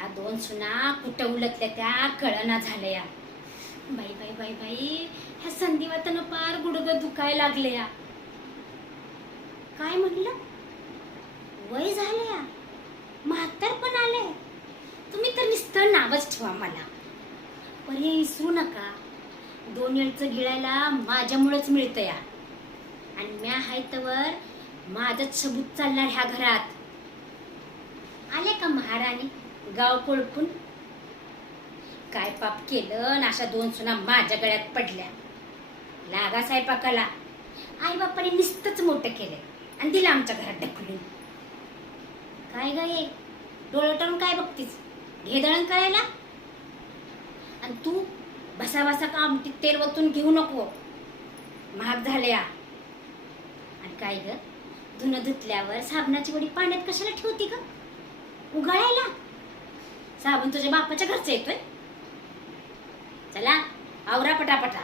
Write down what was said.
ह्या दोन सुना कुठं उलटल्या त्या कळना झाल्या. बाई बाई बाई बाई, ह्या संधिवातानं पार गुडघं दुखायला लागले. काय म्हणलं? वय झाले, म्हातार पण आले. तुम्ही तर नुसतं नावच ठेवा मला. पर्याय विसरू नका. 2 येळचं गिळायला माझ्यामुळेच मिळतं या. आणि म्या हाय तवर माझंच सबूत चालणार ह्या घरात. आले का महाराणी गाव कोळपून? काय पाप केलं, अशा 2 सुना माझ्या गळ्यात पडल्या. लागा स्वयंपाकाला. आई बापाने नुसतंच मोठं केलंय आणि दिलं आमच्या घरात ढकलून. काय गाय डोळं टाळून काय बघतीस? घे दळण करायला. आणि तू बसा बसा का आमटीत तेल वतून घेऊ नको, महाग झाले. आणि काय ग, धुणं धुतल्यावर साबणाची वडी पाण्यात कशाला ठेवती ग? उगाळायला? साबण तुझ्या बापाच्या घरचा येतोय. चला आवरा पटापटा.